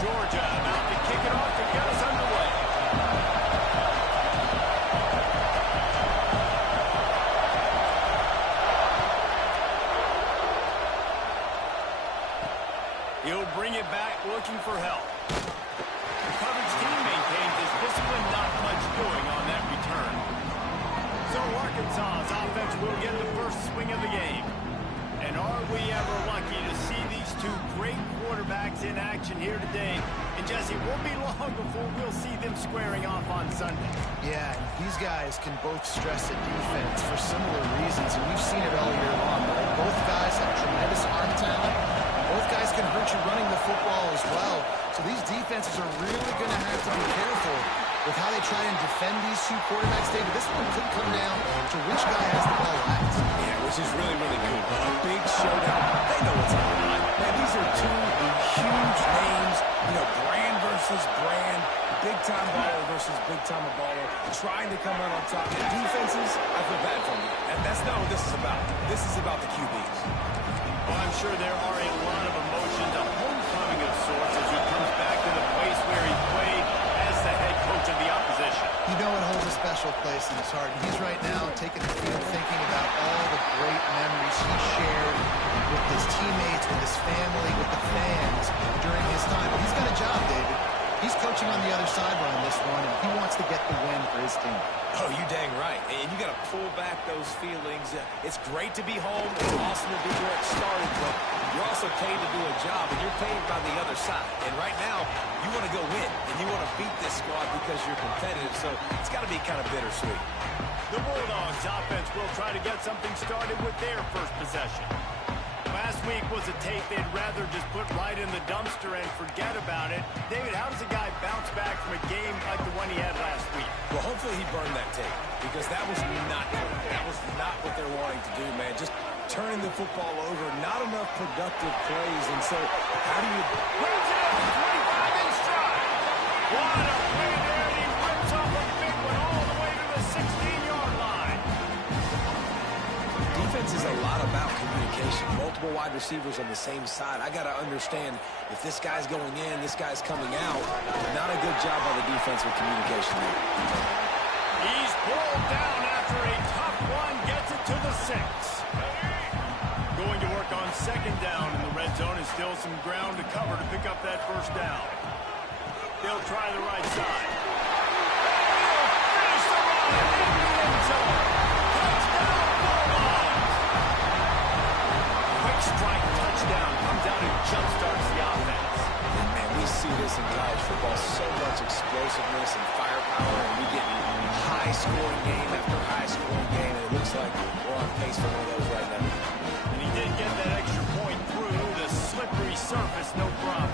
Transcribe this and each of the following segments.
Georgia about to kick it off to get us underway. He'll bring it back looking for help. The coverage team maintains his discipline, not much doing on that return. So Arkansas's offense will get the first swing of the game. And are we ever lucky to see these two great quarterbacks in action here today. And Jesse, it won't be long before we'll see them squaring off on Sunday. Yeah, and these guys can both stress a defense for similar reasons, and we've seen it all year long, right? Both guys have tremendous arm talent. Both guys can hurt you running the football as well. So these defenses are really going to have to be careful with how they try and defend these two quarterbacks. David, this one could come down to which guy has the ball last. Yeah, which is really, really cool. A big showdown. They know what's on the line. Man, these are two huge names. You know, brand versus brand. Big-time baller versus big-time baller. Trying to come out on top. The defenses, I feel bad for them. And that's not what this is about. This is about the QBs. Well, I'm sure there are a lot of emotions, a homecoming of sorts as he comes back to the place where he played as the head coach of the opposition. You know it holds a special place in his heart. And he's right now taking the field thinking about all the great memories he shared with his teammates, with his family, with the fans during his time. But he's got a job, David. He's coaching on the other sideline this one, and he wants to get the win for his team. Oh, you dang right. And you got to pull back those feelings. It's great to be home. It's awesome to be where it started, but you're also paid to do a job, and you're paid by the other side. And right now, you want to go win, and you want to beat this squad because you're competitive, so it's got to be kind of bittersweet. The Bulldogs offense will try to get something started with their first possession. Last week was a tape they'd rather just put right in the dumpster and forget about it. David, how does a guy bounce back from a game like the one he had last week? Well, hopefully he burned that tape because that was not good. That was not what they're wanting to do, man. Just turning the football over, not enough productive plays. And so how do you... Grabs it up at 25 in stride. What a play there, and he rips off a big one all the way to the 16-yard line. Defense is a lot about communication. Multiple wide receivers on the same side. I got to understand if this guy's going in, this guy's coming out. Not a good job by the defense with communication there. He's pulled down after a tough one, gets it to the 6. Going to work on second down in the red zone. Is still some ground to cover to pick up that first down. They'll try the right side. He'll finish the run in the end zone. Touchdown, Bulldogs! Quick strike touchdown comes out and jumpstarts the offense. And man, we see this in college football. So much explosiveness and firepower, and we get high-scoring game after high-scoring game, and it looks like we're on pace for one of those right now. And he did get that extra point through the slippery surface, no problem.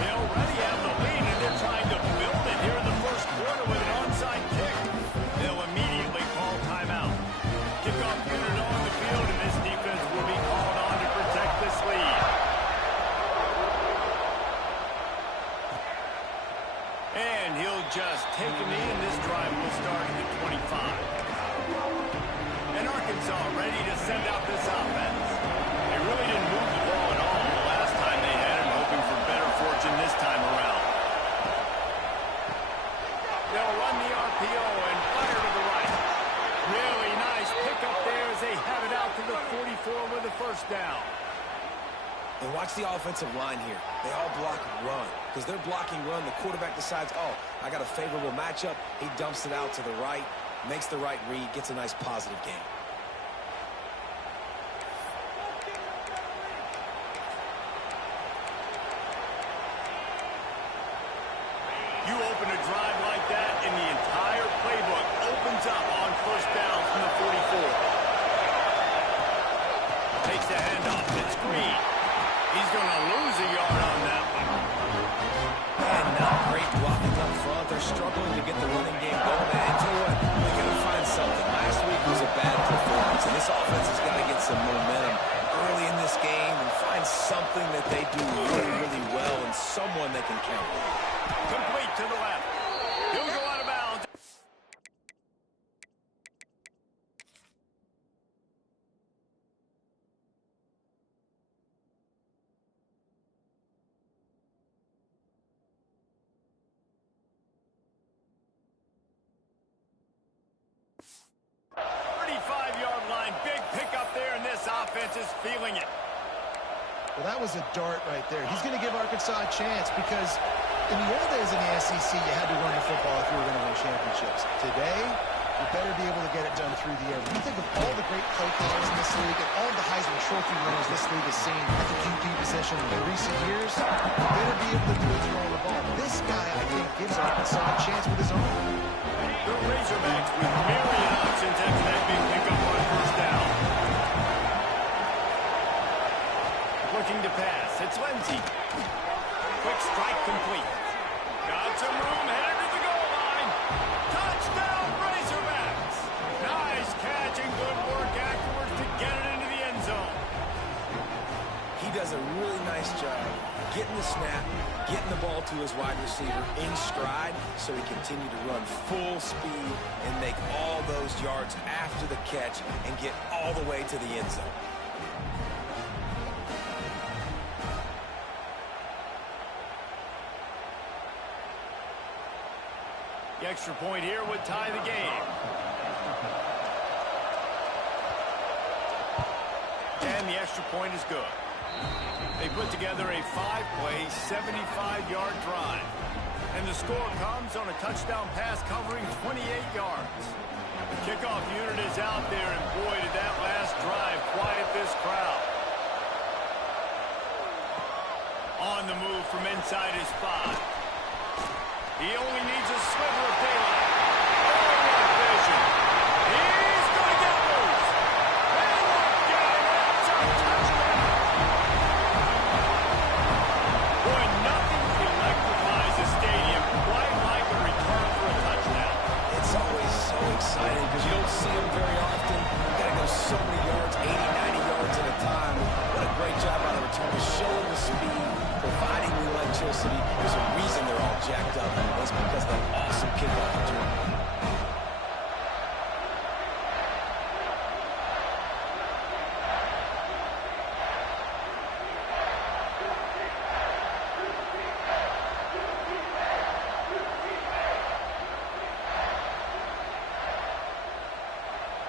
They already have the lead, and they're trying to build it here in the first quarter with an onside kick. They'll immediately call timeout. Kickoff unit on the field, and this defense will be called on to protect this lead. And he'll just take a knee, and this drive will start at the 25. And Arkansas ready to send out this offense. They really didn't move the ball at all the last time they had it, hoping for better fortune this time around. They'll run the RPO and fire to the right. Really nice pickup there as they have it out to the 44 with a first down. And watch the offensive line here. They all block run. Because they're blocking run, the quarterback decides, oh, I got a favorable matchup. He dumps it out to the right, makes the right read, gets a nice positive game. You open a drive like that, and the entire playbook opens up on first down from the 44. Takes the handoff. It's Green. He's going to lose a yard on that one. And not great blocking up front. They're struggling to get the running game going. And tell you what, they're going to find something. Last week was a bad performance, and this offense has got to get some momentum early in this game and find something that they do really, really well and someone they can count on. Complete to the left. He'll go out of bounds. defense is feeling it. Well, that was a dart right there. He's going to give Arkansas a chance because in the old days in the SEC, you had to run the football if you were going to win championships. Today, you better be able to get it done through the air. When you think of all the great play callers in this league and all the Heisman Trophy winners this league has seen at the QB position in recent years, you better be able to do it throwing the ball. This guy, I think, gives Arkansas a chance with his arm. The Razorbacks with myriad options after that big pickup on first down. Looking to pass. It's Lindsey. Quick strike complete. Got some room, headed to the goal line. Touchdown, Razorbacks. Nice catch and good work afterwards to get it into the end zone. He does a really nice job getting the snap, getting the ball to his wide receiver in stride so he continue to run full speed and make all those yards after the catch and get all the way to the end zone. The extra point here would tie the game. And the extra point is good. They put together a 5-play, 75-yard drive. And the score comes on a touchdown pass covering 28 yards. The kickoff unit is out there, and boy, did that last drive quiet this crowd. On the move from inside his 5. He only needs a sliver of daylight. Oh, what vision. He's going to get loose. And look at it. It's a touchdown. Boy, nothing electrifies a stadium quite like a return for a touchdown. It's always so exciting because you don't see them very often. You got to go so many yards, 80, 90 yards at a time. What a great job by the returners, showing the speed, providing the electricity. There's a reason they're all jacked up. It's because of that awesome kickoff return.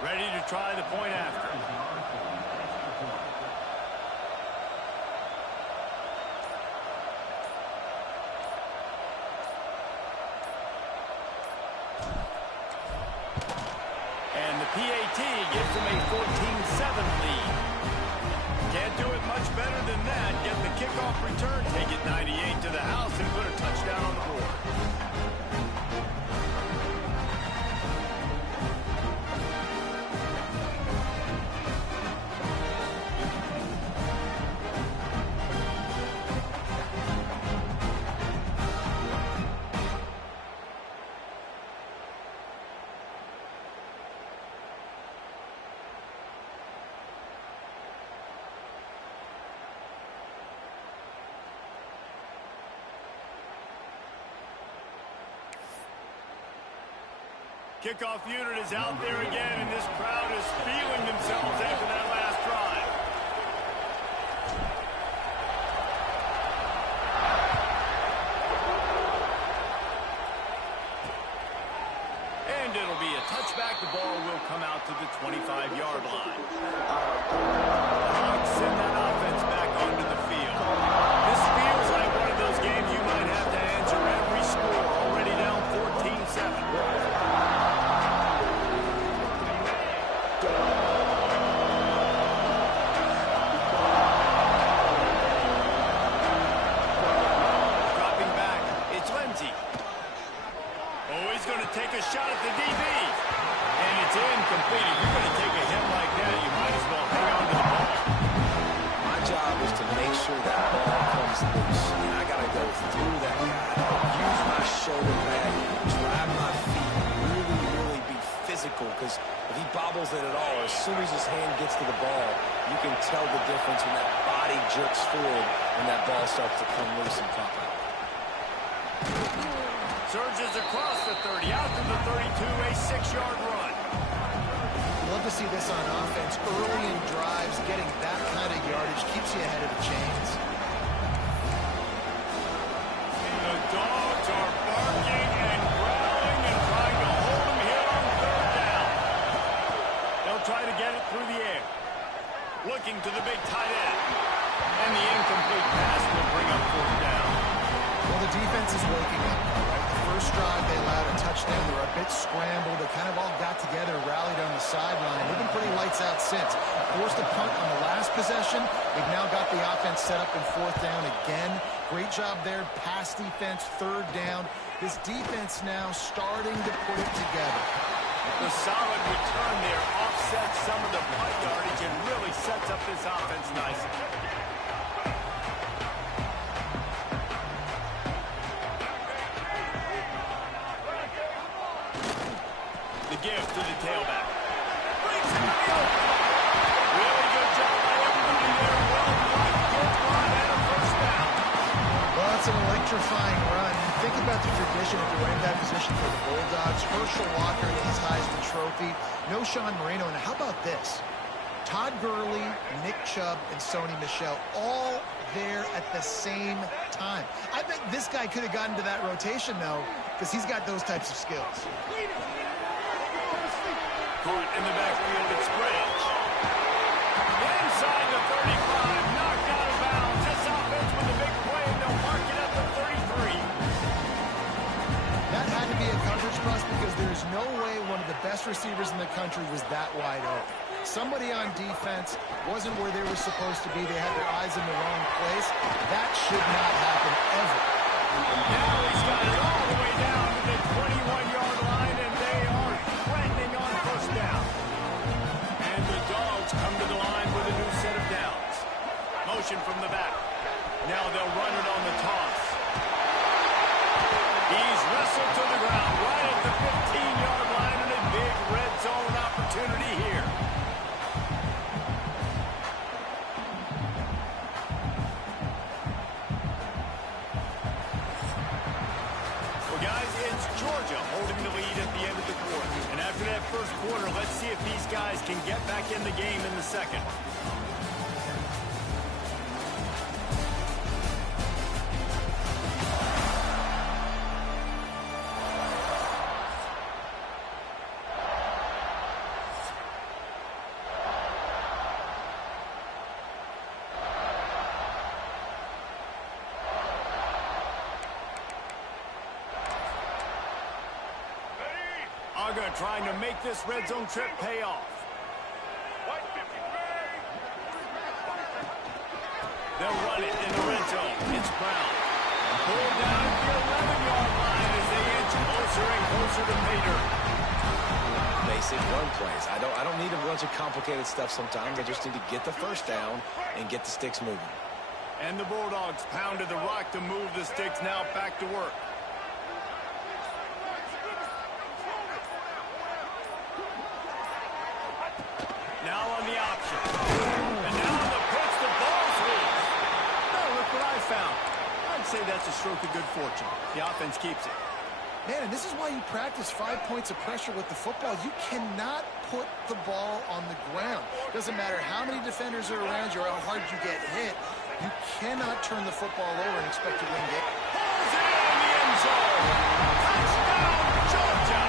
Ready to try the point after. And the PAT gives them a 14-7 lead. Can't do it much better than that. Get the kickoff return, take it 98 to the house, and put a touchdown on the board. Kickoff unit is out there again, and this crowd is feeling themselves after that last drive. And it'll be a touchback. The ball will come out to the 25-yard line. The Hawks send that offense back onto the field. This feels like one of those games you might have to answer every score, already down 14-7. Take a shot at the DB. And it's incomplete. If you're going to take a hit like that, you might as well hang on to the ball. My job is to make sure that ball comes loose. And I got to go through that guy, use my shoulder pad, drive my feet, really be physical. Because if he bobbles it at all, as soon as his hand gets to the ball, you can tell the difference when that body jerks forward when that ball starts to come loose and pop out. Surges across the 30, out to the 32, a 6-yard run. Love to see this on offense. Early in drives, getting that kind of yardage keeps you ahead of the chains. The dogs are barking and growling and trying to hold him here on third down. They'll try to get it through the air. Looking to the big tight end. And the incomplete pass will bring up fourth down. Well, the defense is waking up, all right? The first drive, they allowed a touchdown. They were a bit scrambled. They kind of all got together, rallied on the sideline. They've been pretty lights out since. Forced a punt on the last possession. They've now got the offense set up in fourth down again. Great job there. Pass defense, third down. This defense now starting to put it together. The solid return there offsets some of the punt yardage and really sets up this offense nicely. The give to the tailback. Brings him to the open. Really good job by everybody there. Well blocked, good run, and a first down. Well, it's an electrifying run. Think about the tradition at the running back position for the Bulldogs. Herschel Walker and his Heisman Trophy. No Sean Marino. And how about this? Todd Gurley, Nick Chubb, and Sony Michel all there at the same time. I bet this guy could have gotten to that rotation, though, because he's got those types of skills. Caught in the backfield, it's Bridge. Inside the 35, knocked out of bounds. This offense with a big play, they'll mark it at the 33. That had to be a coverage bust because there's no way one of the best receivers in the country was that wide open. Somebody on defense wasn't where they were supposed to be. They had their eyes in the wrong place. That should not happen ever. Now he's got it all the way down to the 21-yard line, and they are threatening on first down. And the Dogs come to the line with a new set of downs. Motion from the back. Now they'll run it on the toss. He's wrestled to the ground right at the 15-yard line, and a big red zone opportunity here. Well, guys, it's Georgia holding the lead at the end of the quarter. And after that first quarter, let's see if these guys can get back in the game in the second. UGA trying to make this red zone trip pay off. They'll run it in the red zone. It's Brown. Pulled down at the 11-yard line as they inch closer and closer to pay dirt. Basic run plays. I don't need a bunch of complicated stuff sometimes. I just need to get the first down and get the sticks moving. And the Bulldogs pounded the rock to move the sticks. Now back to work. Now on the option. And now on the pitch, the ball's loose. Oh, look what I found. I'd say that's a stroke of good fortune. The offense keeps it. Man, and this is why you practice 5 points of pressure with the football. You cannot put the ball on the ground. Doesn't matter how many defenders are around you or how hard you get hit. You cannot turn the football over and expect to win game. Pulls it in the end zone. Touchdown, Georgia.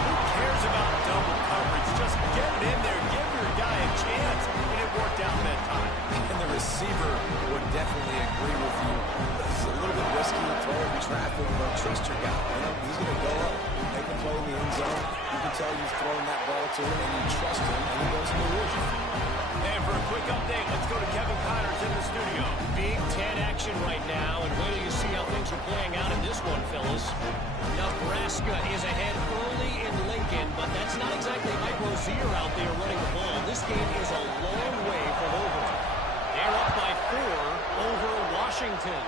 Who cares about double coverage? Just get it in there. Give your guy a chance. And it worked out that time. And the receiver would definitely agree with you. It's a little bit risky to throw it in traffic, but trust your guy. You know, he's going to go up, make a play in the end zone. You can tell you've thrown that ball to him, and you trust him, and he goes to the woods. And for a quick update, let's go to Kevin Connors in the studio. Big Ten action right now, and wait till you see how things are playing out in this one, fellas. Nebraska is ahead early in Lincoln, but that's not exactly Mike Rozier out there running the ball. This game is a long way from over. They're up by 4 over Washington.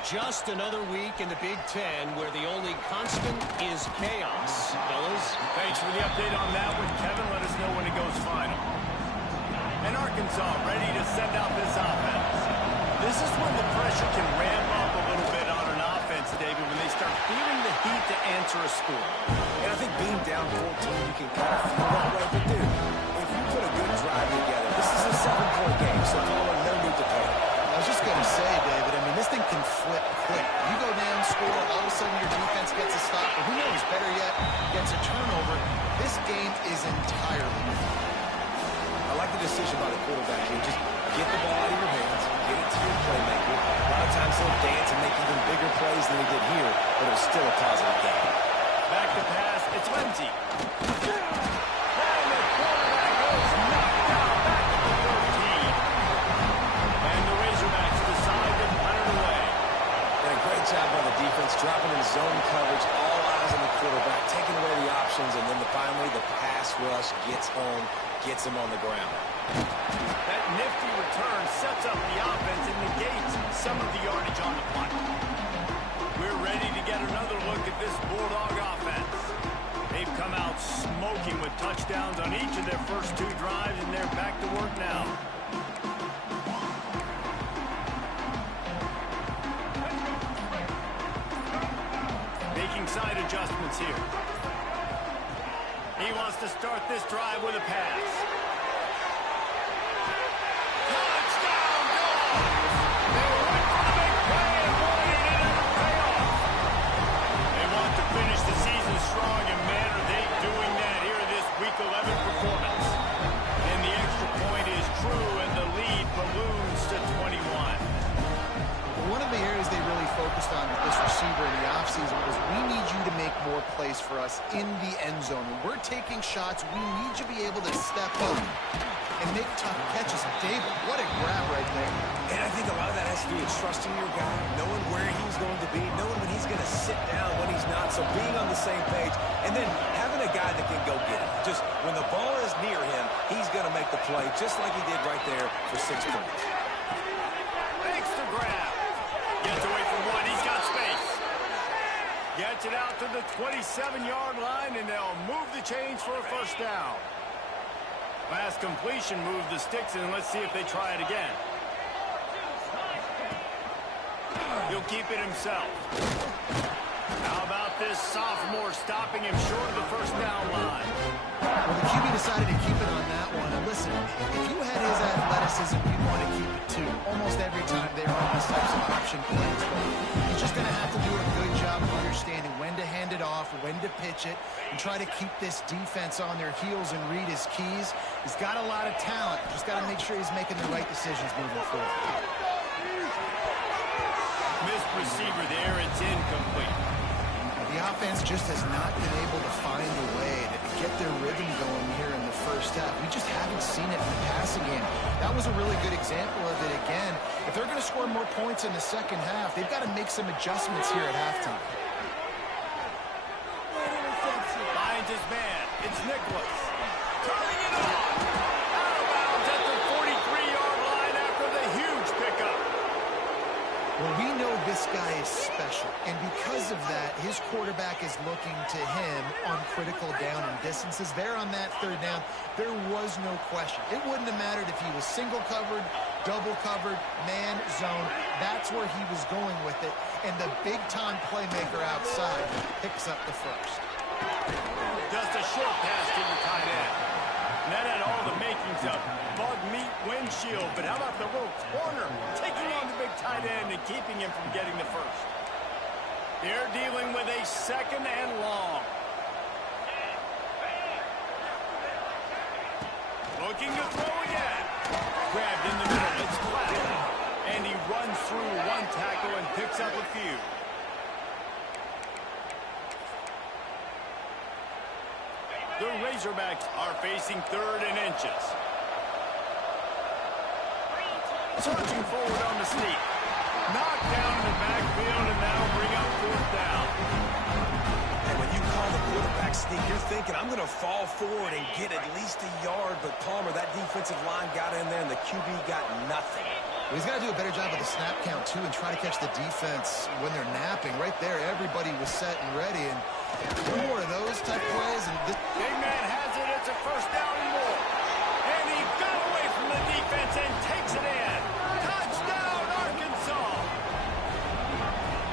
Just another week in the Big Ten where the only constant is chaos, fellas. Thanks for the update on that one, Kevin. Let us know when it goes final. And Arkansas ready to send out this offense. This is when the pressure can ramp up a little bit on an offense, David, when they start feeling the heat to answer a score. And I think being down 14, you can kind of feel that way. But, dude, if you put a good drive together, this is a 7-point game, so no need to panic. I was just going to say, David, I mean, this thing can flip quick. You go down, score, all of a sudden your defense gets a stop, or who knows, better yet, gets a turnover. This game is entirely different. I like the decision by the quarterback here. Just get the ball out of your hands, get it to your playmaker. A lot of times he'll dance and make even bigger plays than he did here, but it was still a positive game. Back to pass, it's Lindsey. And the quarterback goes knocked out back at the 13. And the Razorbacks decide to punt it away. And a great job by the defense, dropping in zone coverage, all eyes on the quarterback, taking away the options, and then finally the pass rush gets home, gets him on the ground. That nifty return sets up the offense and negates some of the yardage on the punt. We're ready to get another look at this Bulldog offense. They've come out smoking with touchdowns on each of their first 2 drives, and they're back to work now. Making side adjustments here. He wants to start this drive with a pass. Touchdown, Dogs! They went for the big play and boy, did it ever pay off. They want to finish the season strong, and man, are they doing that here in this Week 11 performance. And the extra point is true, and the lead balloons to 21. One of the areas they really focused on with this receiver in the offseason was we need you to make more plays for us in the end zone. When we're taking shots, we need you to be able to step up and make tough catches. David, what a grab right there. And I think a lot of that has to do with trusting your guy, knowing where he's going to be, knowing when he's going to sit down, when he's not, so being on the same page, and then having a guy that can go get it. Just when the ball is near him, he's going to make the play, just like he did right there for 6 points. Makes the grab. Gets away from one. He's got space. Gets it out to the 27-yard line, and they'll move the chains for a first down. Last completion moved the sticks, and let's see if they try it again. He'll keep it himself. How about this sophomore stopping him short of the first down line? Well, the QB decided to keep it on that one. And listen, if you had his athleticism, you'd want to keep it too. Almost every time they run these types of option plays. But he's just going to have to do a good job of understanding when to hand it off, when to pitch it, and try to keep this defense on their heels and read his keys. He's got a lot of talent. Just got to make sure he's making the right decisions moving forward. Missed receiver there. It's incomplete. The offense just has not been able to find a way to get their rhythm going here in the first half. We just haven't seen it in the passing game. That was a really good example of it again. If they're going to score more points in the second half, they've got to make some adjustments here at halftime. Finds his man. It's Nicholas. Turning it on. Out of bounds at the 43-yard line after the huge pickup. Well, we know this guy is special, and because of that, his quarterback is looking to him on critical down and distances. There on that third down, there was no question. It wouldn't have mattered if he was single covered, double covered, man, zone. That's where he was going with it, and the big-time playmaker outside picks up the first. Just a short pass to the tight end. And that had all the makings of bug meat windshield. But how about the little corner taking on the big tight end and keeping him from getting the first? They're dealing with a second and long. Looking to throw again. Grabbed in the middle. It's Clapp. And he runs through one tackle and picks up a few. The Razorbacks are facing 3rd and inches. Surging forward on the sneak. Knocked down in the backfield, and that'll bring up 4th down. And when you call the quarterback sneak, you're thinking, I'm going to fall forward and get at least a yard. But Palmer, that defensive line got in there, and the QB got nothing. Well, he's got to do a better job of the snap count, too, and try to catch the defense when they're napping. Right there, everybody was set and ready, and one more of those type plays. And this Big man has it. It's a first down and more. And he got away from the defense and takes it in. Touchdown, Arkansas.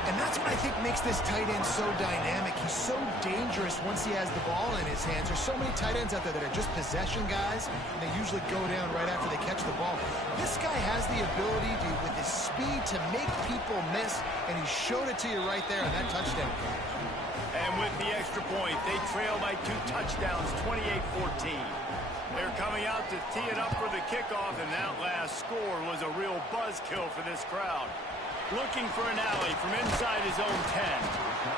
And that's what I think makes this tight end so dynamic. He's so dangerous once he has the ball in his hands. There's so many tight ends out there that are just possession guys, and they usually go down right after they catch the ball. This guy has the ability to, with his speed, to make people miss, and he showed it to you right there on that touchdown. And with the extra point, they trail by 2 touchdowns, 28-14. They're coming out to tee it up for the kickoff, and that last score was a real buzzkill for this crowd. Looking for an alley from inside his own 10.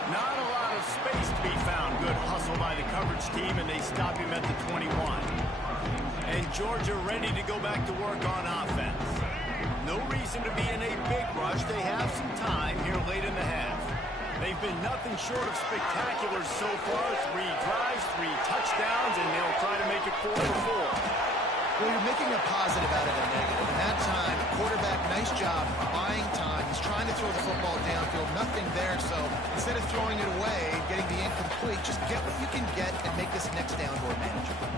Not a lot of space to be found. Good hustle by the coverage team, and they stop him at the 21. And Georgia ready to go back to work on offense. No reason to be in a big rush. They have some time here late in the half. They've been nothing short of spectacular so far. 3 drives, 3 touchdowns, and they'll try to make it 4 for 4. Well, you're making a positive out of a negative. In that time, quarterback, nice job buying time. He's trying to throw the football downfield. Nothing there, so instead of throwing it away, getting the incomplete, just get what you can get and make this next down more manageable.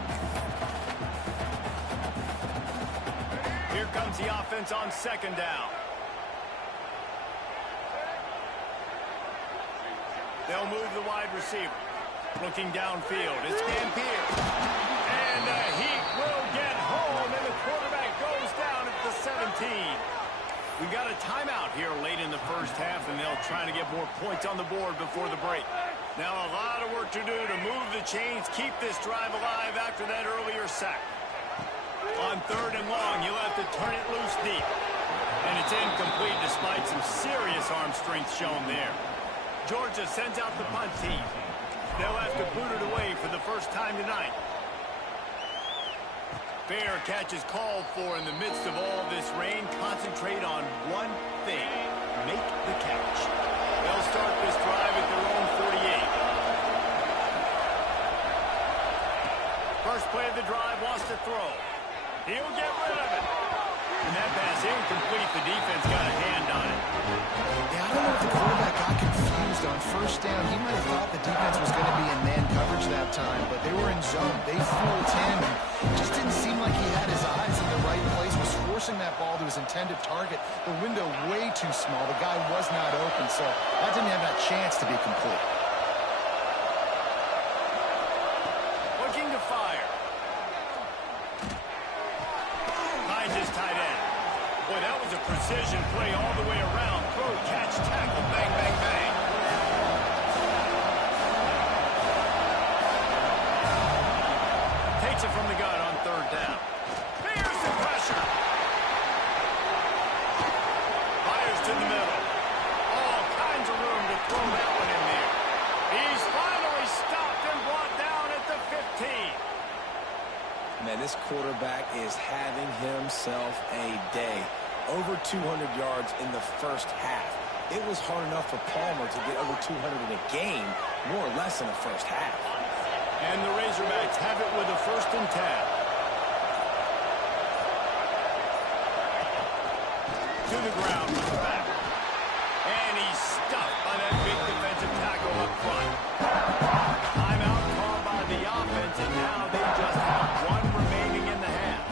Here comes the offense on second down. They'll move the wide receiver. Looking downfield. It's Dampier. And he will get home, and the quarterback goes down at the 17. We got a timeout here late in the first half, and they'll try to get more points on the board before the break. Now a lot of work to do to move the chains, keep this drive alive after that earlier sack. On 3rd and long, you'll have to turn it loose deep. And it's incomplete despite some serious arm strength shown there. Georgia sends out the punt team. They'll have to boot it away for the first time tonight. Fair catch is called for in the midst of all this rain. Concentrate on one thing. Make the catch. They'll start this drive at their own 48. First play of the drive, wants to throw. He'll get rid of it. And that pass incomplete. The defense got a hand on it. Yeah, I don't know if the quarterback got confused on first down. He might have thought the defense was going to be in man coverage that time, but they were in zone. They fooled him, and it just didn't seem like he had his eyes in the right place, was forcing that ball to his intended target. The window way too small. The guy was not open, so that didn't have that chance to be complete. Looking to fire. Behind his tight end. Boy, that was a precision play all the way around. Throw, catch, tackle, bang, bang, bang. Takes it from the gun on 3rd down. Here's the pressure. Fires to the middle. All kinds of room to throw that one in there. He's finally stopped and brought down at the 15. Man, this quarterback is having himself a day. Over 200 yards in the first half. It was hard enough for Palmer to get over 200 in a game, more or less in the first half. And the Razorbacks have it with a 1st and 10. To the ground with the back. And he's stuffed by that big defensive tackle up front. Timeout called by the offense, and now they just have 1 remaining in the half.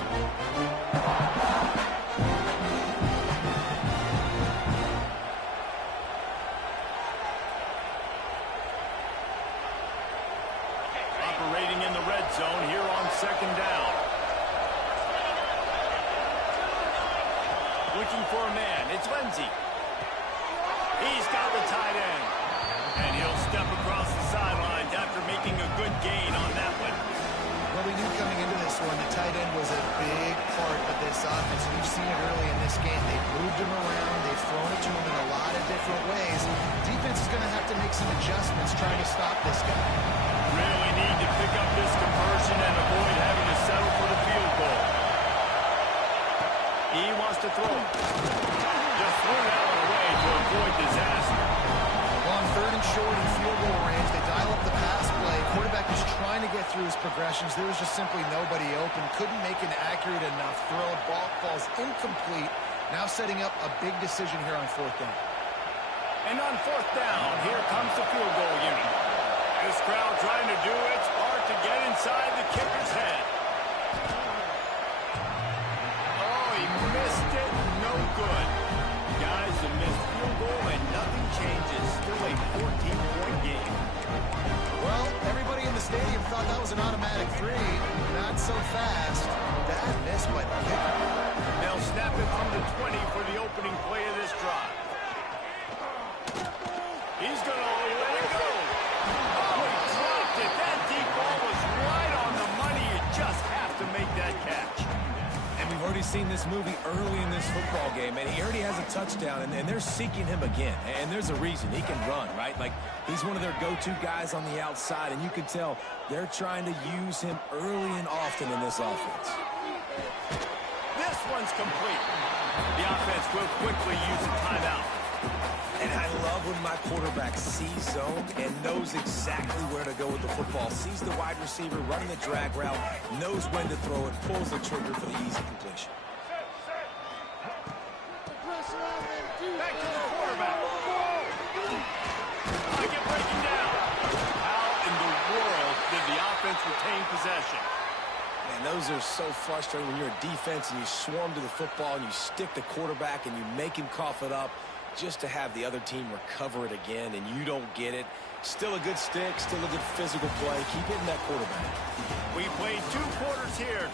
Operating in the red zone here on 2nd down. Looking for a man. It's Lindsey. He's got the tight end. And he'll step across the sidelines after making a good gain on that one. Well, we knew coming into this one, the tight end was a big part of this offense. We've seen it early in this game. They've moved him around. They've thrown it to him in a lot of different ways. Defense is going to have to make some adjustments trying to stop this guy. Really need to pick up this conversion and avoid having to settle for the field goal. He wants to throw. Just threw that one away to avoid disaster. Well, on 3rd and short and field goal range, they dial up the pass play. Quarterback was trying to get through his progressions. There was just simply nobody open. Couldn't make an accurate enough throw. Ball falls incomplete. Now setting up a big decision here on 4th down. And on 4th down, here comes the field goal unit. This crowd trying to do its part to get inside the kicker's head. Oh, he missed it. No good. Guys, a missed field goal and nothing changes. Still a 14-point game. Well, everybody in the stadium thought that was an automatic 3. Not so fast. Bad miss by the kicker. They'll snap it from the 20 for the opening play of this drive. He's going to let it go. Oh, he dropped it. That deep ball was right on the money. You just have to make already seen this movie early in this football game, and he already has a touchdown, and they're seeking him again. And there's a reason. He can run, right? Like, he's one of their go-to guys on the outside, and you can tell they're trying to use him early and often in this offense. This one's complete. The offense will quickly use a timeout. And I love when my quarterback sees zone and knows exactly where to go with the football. Sees the wide receiver running the drag route, knows when to throw it, pulls the trigger for the easy completion. Back to the quarterback. Pocket breaking down. How in the world did the offense retain possession? Man, those are so frustrating when you're a defense and you swarm to the football and you stick the quarterback and you make him cough it up just to have the other team recover it again and you don't get it. Still a good stick, still a good physical play. Keep hitting that quarterback. We played 2 quarters here.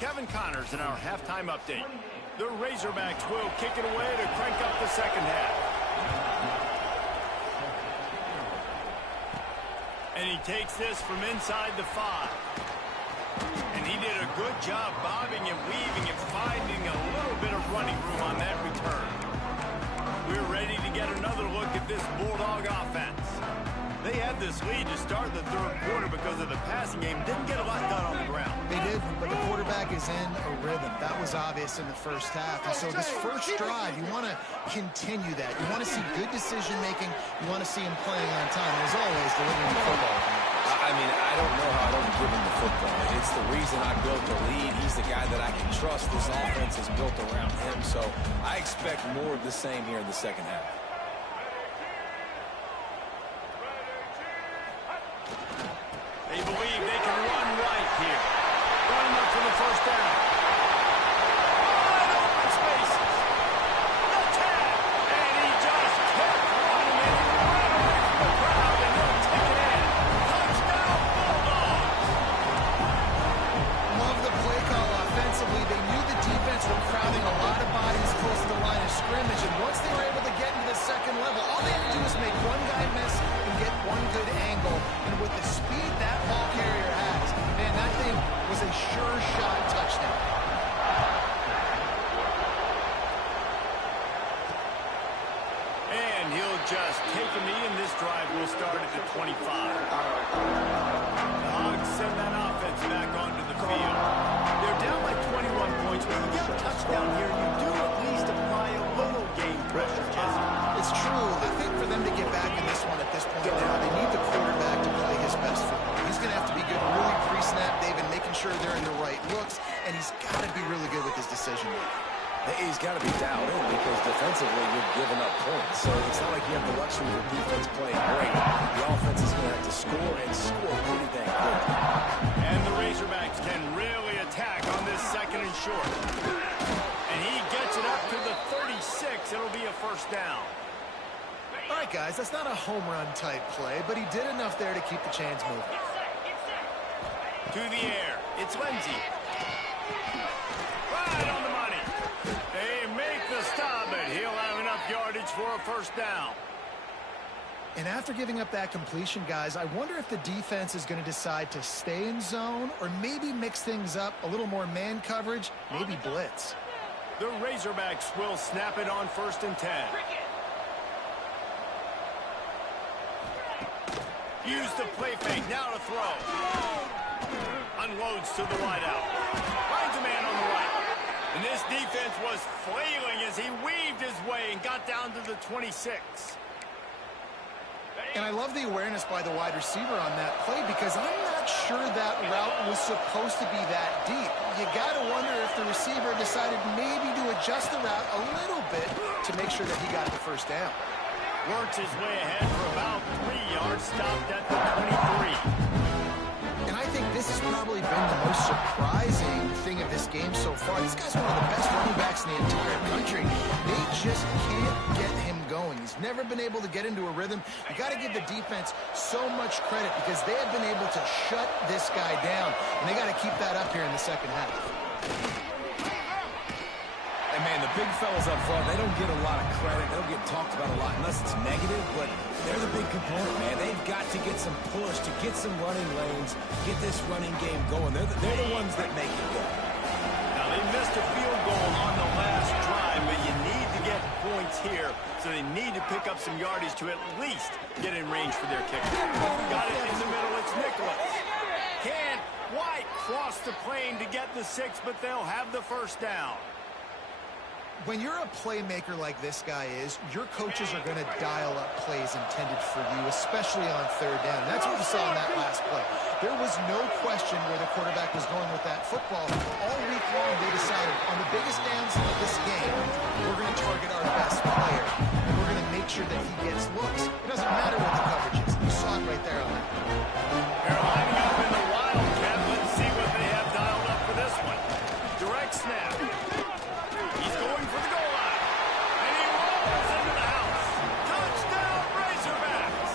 Kevin Connors in our halftime update. The Razorbacks will kick it away to crank up the second half. And he takes this from inside the 5. And he did a good job bobbing and weaving and finding a little bit of running room on that return. We're ready to get another look at this Bulldog offense. They had this lead to start the third quarter because of the passing game. Didn't get a lot done on the ground. They did, but the quarterback is in a rhythm. That was obvious in the first half. And so this first drive, you want to continue that. You want to see good decision-making. You want to see him playing on time. And as always, delivering the football. I mean, I don't know how I don't give him the football. It's the reason I built the lead. He's the guy that I can trust. This offense is built around him. So I expect more of the same here in the second half. They believe they can run right here. Running up for the first down. Wide open spaces. The tag. And he just kept running and he ran away from the crowd and they'll take it in. Touchdown Bulldogs. Love the play call offensively. They knew the defense were crowding a lot of bodies close to the line of scrimmage. And once they were able to get into the second level, all they had to do was make one guy miss and get one good angle. And with the speed that ball carrier has, man, that thing was a sure shot touchdown. And he'll just take a knee, and this drive will start at the 25. The Hogs send that offense back onto the field. They're down by 21 points. When you get a touchdown here, you do at least apply a little game pressure, Jesse. It's true. I think for them to get back in this one at this point now, they need the quarterback to play his best football. He's going to have to be good really pre-snap, David, making sure they're in the right looks, and he's got to be really good with his decision-making. He's got to be dialed in because defensively you're giving up points. So it's not like you have the luxury of defense playing great. The offense is going to have to score and score pretty dang quick. And the Razorbacks can really attack on this second and short. And he gets it up to the 36. It'll be a first down. All right, guys, that's not a home run type play, but he did enough there to keep the chains moving. To the air. It's Lindsey. Right on the money. They make the stop, but he'll have enough yardage for a first down. And after giving up that completion, guys, I wonder if the defense is going to decide to stay in zone or maybe mix things up, a little more man coverage, maybe blitz. The Razorbacks will snap it on 1st and 10. Use the play fake, now to throw. Unloads to the wideout. Finds a man on the right. And this defense was flailing as he weaved his way and got down to the 26. And I love the awareness by the wide receiver on that play because I'm not sure that route was supposed to be that deep. You got to wonder if the receiver decided maybe to adjust the route a little bit to make sure that he got the first down. Works his way ahead for about 3 yards, stopped at the 23. And I think this has probably been the most surprising thing of this game so far. This guy's one of the best running backs in the entire country. They just can't get him going. He's never been able to get into a rhythm. You got to give the defense so much credit because they have been able to shut this guy down, and they got to keep that up here in the second half. And, man, the big fellas up front, they don't get a lot of credit. They don't get talked about a lot unless it's negative, but they're the big component, man. They've got to get some push, to get some running lanes, get this running game going. They're the ones that make it go. Now, they missed a field goal on the last drive, but you need to get points here, so they need to pick up some yardage to at least get in range for their kicker. Got it in the middle. It's Nicholas. Can White cross the plane to get the 6, but they'll have the first down. When you're a playmaker like this guy is, your coaches are going to dial up plays intended for you, especially on third down. That's what we saw in that last play. There was no question where the quarterback was going with that football. All week long, they decided on the biggest downs of this game, we're going to target our best player, and we're going to make sure that he gets looks. It doesn't matter what the coverage is. You saw it right there on that. They're lining up in the wildcat. Let's see what they have dialed up for this one. Direct snap. He's going for the goal line. And he rolls into the house. Touchdown, Razorbacks.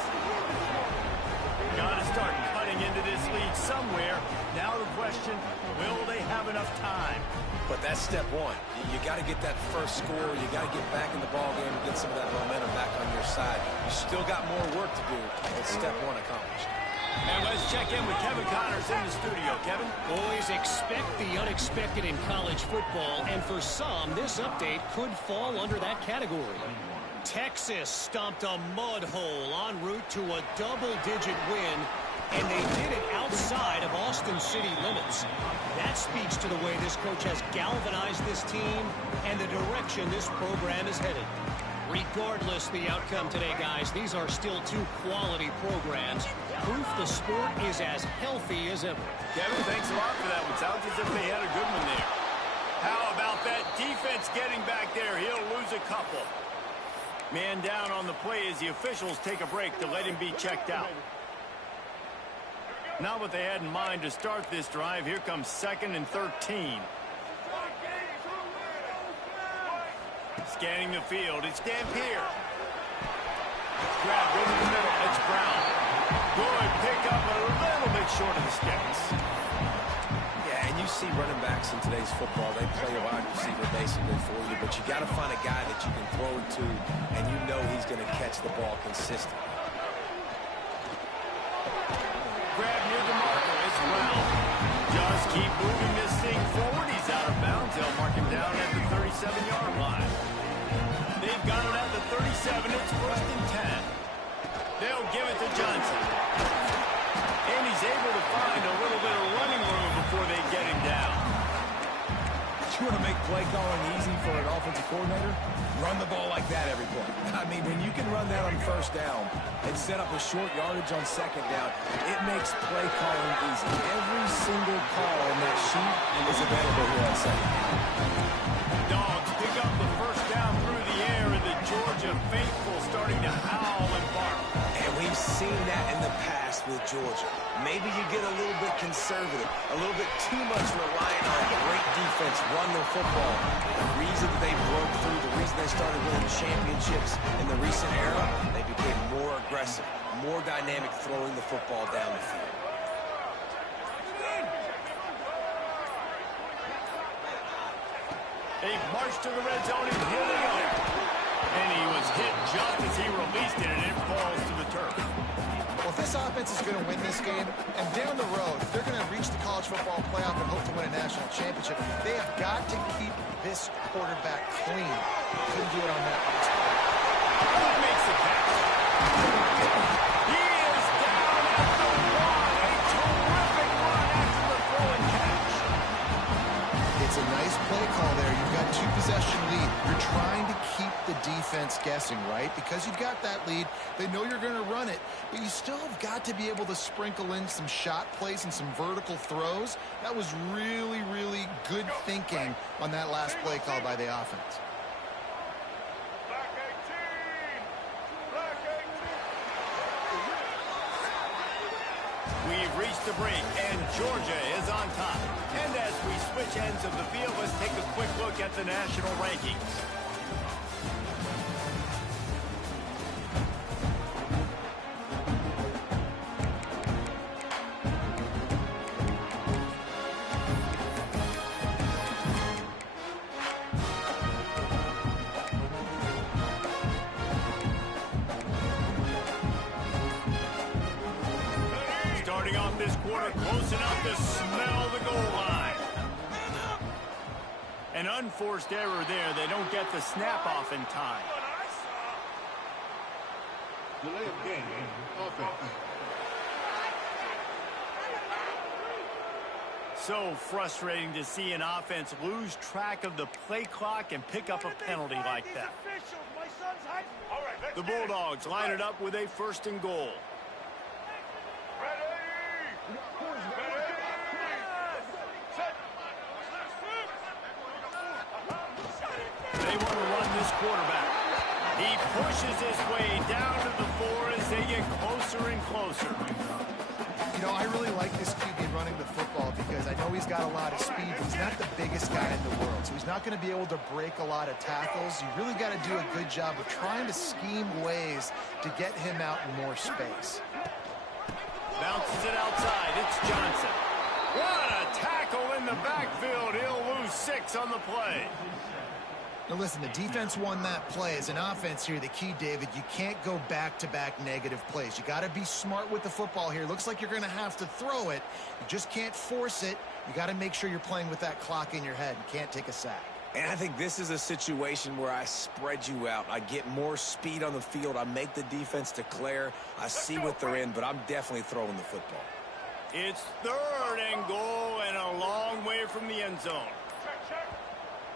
Got to start cutting into this lead somewhere. Now the question, will they have enough time? But that's step one. You got to get that first score. You got to get back in the ball game and get some of that momentum back on your side. You still got more work to do, but step one accomplished. And let's check in with Kevin Connors in the studio. Kevin? Boys, expect the unexpected in college football, and for some, this update could fall under that category. Texas stomped a mud hole en route to a double-digit win, and they did it outside of Austin city limits. That speaks to the way this coach has galvanized this team and the direction this program is headed. Regardless the outcome today, guys, these are still two quality programs. Proof the sport is as healthy as ever. Kevin, thanks a lot for that one. Sounds as if they had a good one there. How about that defense getting back there? He'll lose a couple. Man down on the play as the officials take a break to let him be checked out. Not what they had in mind to start this drive. Here comes 2nd and 13. Scanning the field, it's Dampier. Grabbed into the middle, it's Brown. Good pick up a little bit short of the sticks. Yeah, and you see running backs in today's football, they play a wide receiver basically for you, but you got to find a guy that you can throw it to, and you know he's going to catch the ball consistently. Grab near the marker, it's Brown. Just keep moving this thing forward. He's out of bounds. They'll mark him down at the 37-yard line. They've got it at the 37. It's 1st and 10. They'll give it to Johnson. And he's able to find a little bit of running room before they get him down. You want to make play calling easy for an offensive coordinator? Run the ball like that every play. I mean, when you can run that on 1st down and set up a short yardage on 2nd down, it makes play calling easy. Every single call in that sheet is available here on 2nd down. Dogs pick up the 1st down through the air, and the Georgia faithful starting to howl and bark. And we've seen that in the past with Georgia. Maybe you get a little bit conservative, a little bit too much reliant on great defense, run their football. The reason that they broke through, the reason they started winning championships in the recent era, they became more aggressive, more dynamic throwing the football down the field. They marched to the red zone, and here they go. And he was hit just as he released it, and it falls to the turf. Well, if this offense is going to win this game, and down the road, if they're going to reach the college football playoff and hope to win a national championship, they have got to keep this quarterback clean. Couldn't do it on that last play. Who makes the catch? He is down at the 1. A terrific run after the throw and catch. It's a nice play call there. You've got 2-possession lead. You're trying to keep the defense guessing, right? Because you've got that lead. They know you're going to run it, but you still have got to be able to sprinkle in some shot plays and some vertical throws. That was really, really good thinking on that last play call by the offense. reached the break, and Georgia is on top. And as we switch ends of the field, let's take a quick look at the national rankings. Starting off this quarter, close enough to smell the goal line. An unforced error there. They don't get the snap off in time. Delay of game, offense. So frustrating to see an offense lose track of the play clock and pick up a penalty like that. The Bulldogs line it up with a 1st and goal. They want to run this quarterback. He pushes his way down to the 4 as they get closer and closer. You know, I really like this QB running the football because I know he's got a lot of speed, but he's not the biggest guy in the world. So he's not going to be able to break a lot of tackles. You really got to do a good job of trying to scheme ways to get him out in more space. Bounces it outside. It's Johnson. What a tackle in the backfield. He'll lose 6 on the play. Now listen, the defense won that play. As an offense here, the key, David, you can't go back-to-back negative plays. You got to be smart with the football here. Looks like you're going to have to throw it. You just can't force it. You got to make sure you're playing with that clock in your head. You can't take a sack. And I think this is a situation where I spread you out. I get more speed on the field. I make the defense declare. I see what they're in, but I'm definitely throwing the football. It's 3rd and goal and a long way from the end zone.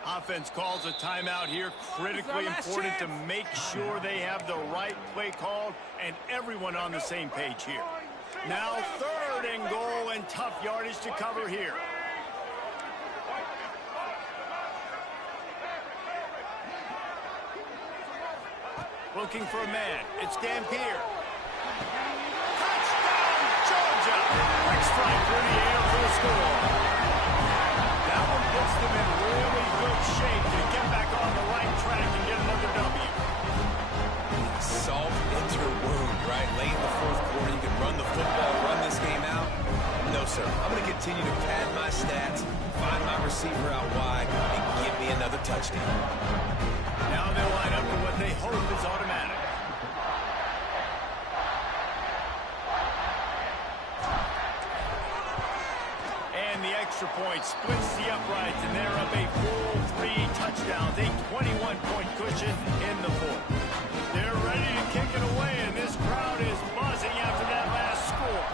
Offense calls a timeout here. Critically important to make sure they have the right play called and everyone on the same page here. Now 3rd and goal and tough yardage to cover here. Looking for a man. It's Dampier. Touchdown, Georgia! Quick strike through the air for the score. That one puts them in really good shape to get back on the right track and get another W. Salt into your wound, right? Late in the 4th quarter, you can run the football, run this game out. No, sir. I'm going to continue to pad my stats, find my receiver out wide, and give me another touchdown. Now they'll line up for what they hope is automatic. And the extra point splits the uprights, and they're up a full 3 touchdowns, a 21-point cushion in the 4th. They're ready to kick it away, and this crowd is buzzing after that last score.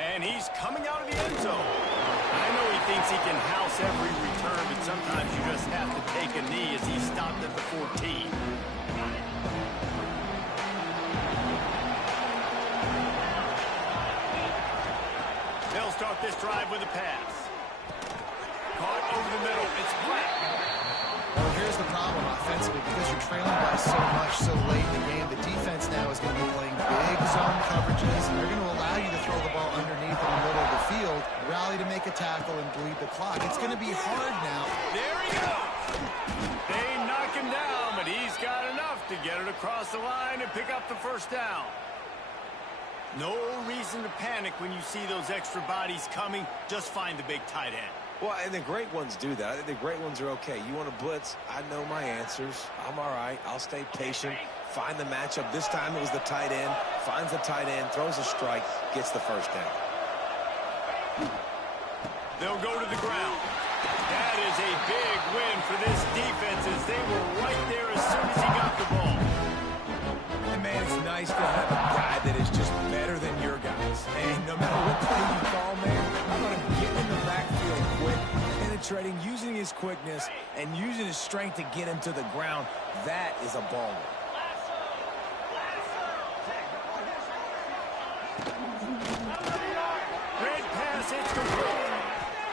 And he's coming out of the end zone. I know he thinks he can house every return, but sometimes you just have to take a knee as he stopped at the 14. They'll start this drive with a pass. Caught over the middle. It's flat. Well, here's the problem offensively. Because you're trailing by so much so late in the game, the defense now is going to be playing big zone coverages, and they're going to allow you to throw the ball underneath in the middle of the field, rally to make a tackle, and bleed the clock. It's going to be hard now. There he goes. They knock him down, but he's got enough to get it across the line and pick up the 1st down. No reason to panic when you see those extra bodies coming. Just find the big tight end. Well, and the great ones do that. I think the great ones are okay. You want to blitz? I know my answers. I'm all right. I'll stay patient. Find the matchup. This time it was the tight end. Finds the tight end, throws a strike, gets the 1st down. They'll go to the ground. That is a big win for this defense as they were right there as soon as he got the ball. And, man, it's nice to have a guy that is just better than your guys. And no matter what play you call, man, I'm going to get in the backfield quick, penetrating, using his quickness, and using his strength to get him to the ground. That is a baller. Great pass, it's complete.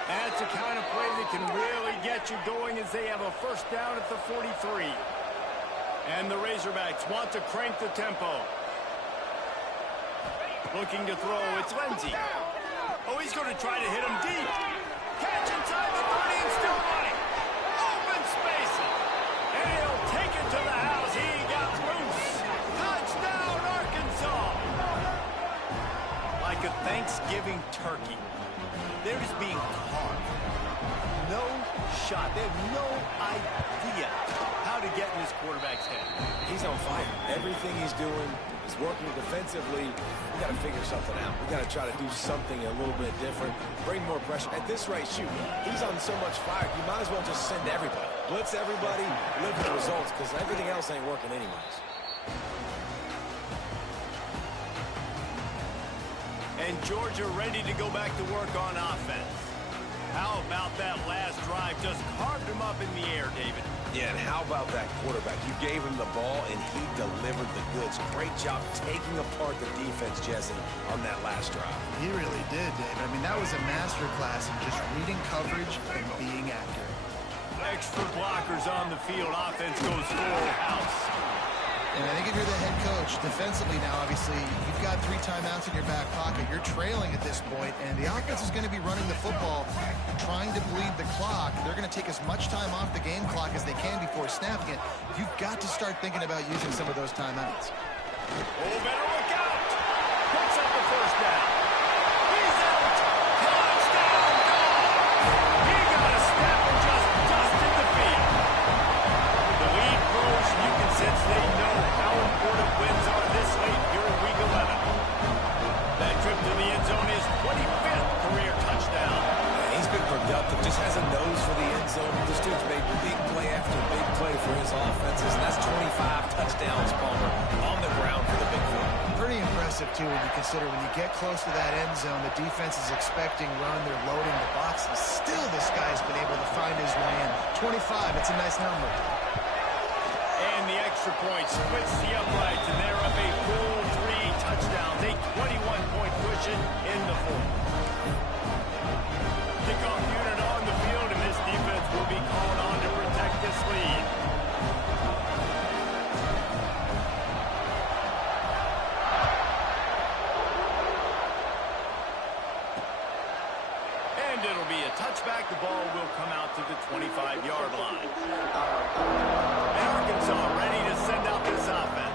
That's the kind of play that can really get you going as they have a 1st down at the 43. And the Razorbacks want to crank the tempo. Looking to throw, it's Lindsey. Oh, he's going to try to hit him deep. Catch inside the 30 and still running. Open spaces. And he'll take it to the house. He got loose. Touchdown, Arkansas. Like a Thanksgiving turkey, they're just being carved. No shot. They have no idea how to get in this quarterback's head. He's on fire. Everything he's doing is working defensively. We got to figure something out. We got to try to do something a little bit different, bring more pressure. At this rate, shoot, he's on so much fire, you might as well just send everybody. Blitz everybody, live with the results, because everything else ain't working anyways. And Georgia ready to go back to work on offense. How about that last drive? Just carved him up in the air, David. Yeah, and how about that quarterback? You gave him the ball, and he delivered the goods. Great job taking apart the defense, Jesse, on that last drive. He really did, David. I mean, that was a masterclass in just reading coverage and being accurate. Extra blockers on the field. Offense goes full house. And I think if you're the head coach, defensively now, obviously, you've got 3 timeouts in your back pocket. You're trailing at this point, and the offense is going to be running the football, trying to bleed the clock. They're going to take as much time off the game clock as they can before snapping it. You've got to start thinking about using some of those timeouts. Oh, better look out. Picks up the first down. He's out. Touchdown, gone. He got a step and just dusted the field. The lead grows. You can sense they know how important wins are this late here in Week 11. That trip to the end zone is 25th career touchdown. He's been productive, just has a nose for the end zone. This dude's made big play after big play for his offenses, and that's 25 touchdowns, Palmer, on the ground for the big play. Pretty impressive, too, when you consider when you get close to that end zone, the defense is expecting run, they're loading the box, and still this guy's been able to find his way in. 25, it's a nice number. And the extra point splits the uprights, and they're up a full 3 touchdowns, a 21-point cushion in the fourth. Kickoff unit on the field, and this defense will be called on to protect this lead. And it'll be a touchback. The ball will come out to the 25-yard line. And Arkansas ready to send out this offense.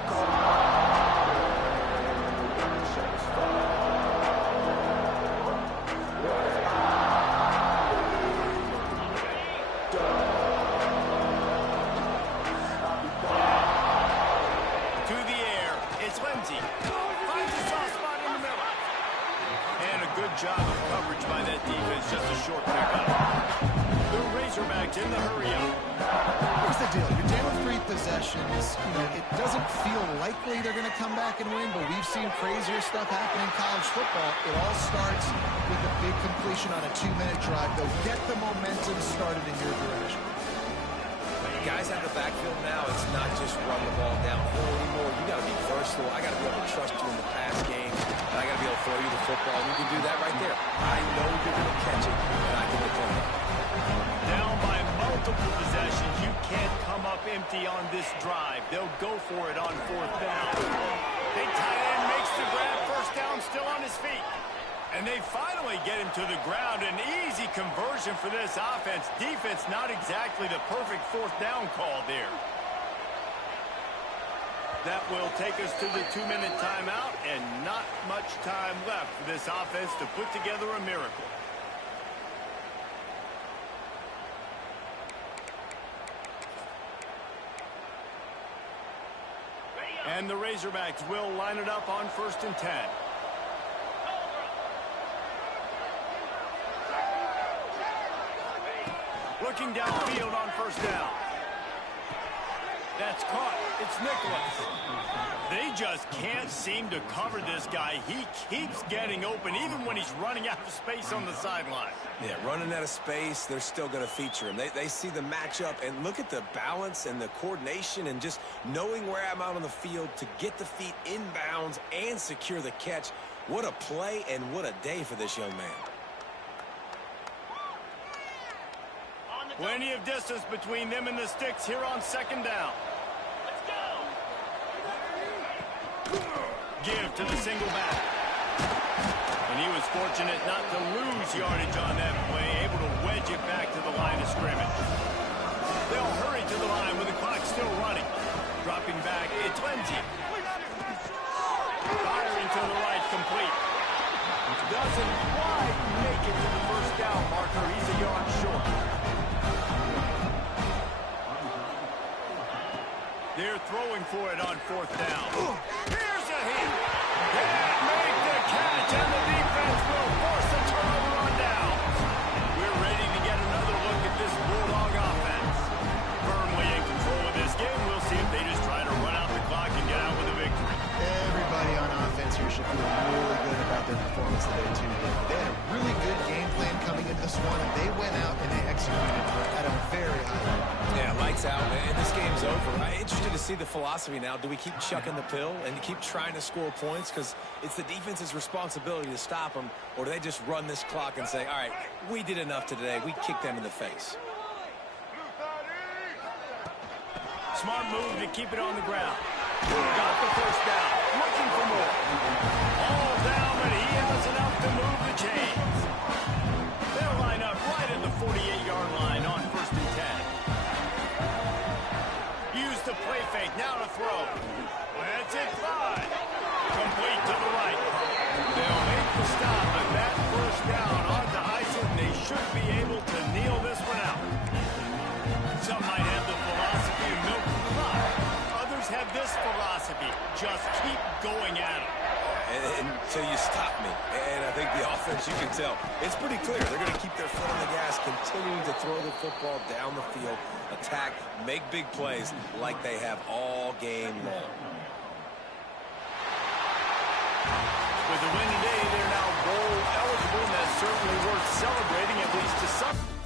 To the air, it's Lindsey. Finds a soft spot in the middle. And a good job of coverage by that defense, just a short pickup. The Razorbacks in the hurry-up. Here's the deal. You're down with 3 possessions. You know, it doesn't feel likely they're going to come back and win, but we've seen crazier stuff happen in college football. It all starts with a big completion on a 2-minute drive. They'll get the momentum started in your direction. Guys out of the backfield now, it's not just run the ball downhill anymore. You got to be versatile. I got to be able to trust you in the pass game, and I got to be able to throw you the football. And you can do that right there. I know you're going to catch it, and I can depend on it. Down by multiple possessions. You can't come up empty on this drive. They'll go for it on 4th down. Big tight end makes the grab. First down, still on his feet. And they finally get him to the ground. An easy conversion for this offense. Defense not exactly the perfect 4th down call there. That will take us to the 2-minute timeout, and not much time left for this offense to put together a miracle. And the Razorbacks will line it up on 1st and 10. Looking downfield on 1st down. That's caught. It's Nicholas. They just can't seem to cover this guy. He keeps getting open, even when he's running out of space on the sideline. Yeah, running out of space, they're still going to feature him. They see the matchup, and look at the balance and the coordination and just knowing where I'm out on the field to get the feet inbounds and secure the catch. What a play and what a day for this young man. Plenty of distance between them and the sticks here on 2nd down. Let's go! give to the single back. And he was fortunate not to lose yardage on that play, able to wedge it back to the line of scrimmage. They'll hurry to the line with the clock still running. Dropping back, it's Lindsey. Firing to the right, complete. Doesn't quite make it to the first down marker. He's a yard short. They're throwing for it on fourth down. Here's a hit. Can't make the catch, and the defense will force a turnover on downs. We're ready to get another look at this Bulldog offense. Firmly in control of this game. We'll see if they just try to run out the clock and get out with a victory. Everybody on offense here should feel really good about their performance today, too. They had a really good game plan coming into this one, and they went out and they executed at a very high level. Yeah, lights out, and this game's over. I'm interested to see the philosophy now. Do we keep chucking the pill and keep trying to score points? Because it's the defense's responsibility to stop them, or do they just run this clock and say, all right, we did enough today. We kicked them in the face. Smart move to keep it on the ground. Got the first down. Looking for more. All down, but he has enough to move the chains. They'll line up right at the 48-yard line on 1st and 10. Use the play fake. Now to throw. That's it, 5. Complete to the right. They'll make the stop, but that first down on to ice it, and they should be able to kneel this one out. Some might have the philosophy of milk the clock. Others have this philosophy. Just keep going at it. Until you stop me. And I think the offense, you can tell, it's pretty clear. They're going to keep their foot on the gas, continuing to throw the football down the field, attack, make big plays like they have all game long. With the win today, they're now bowl eligible, and that's certainly worth celebrating, at least to some.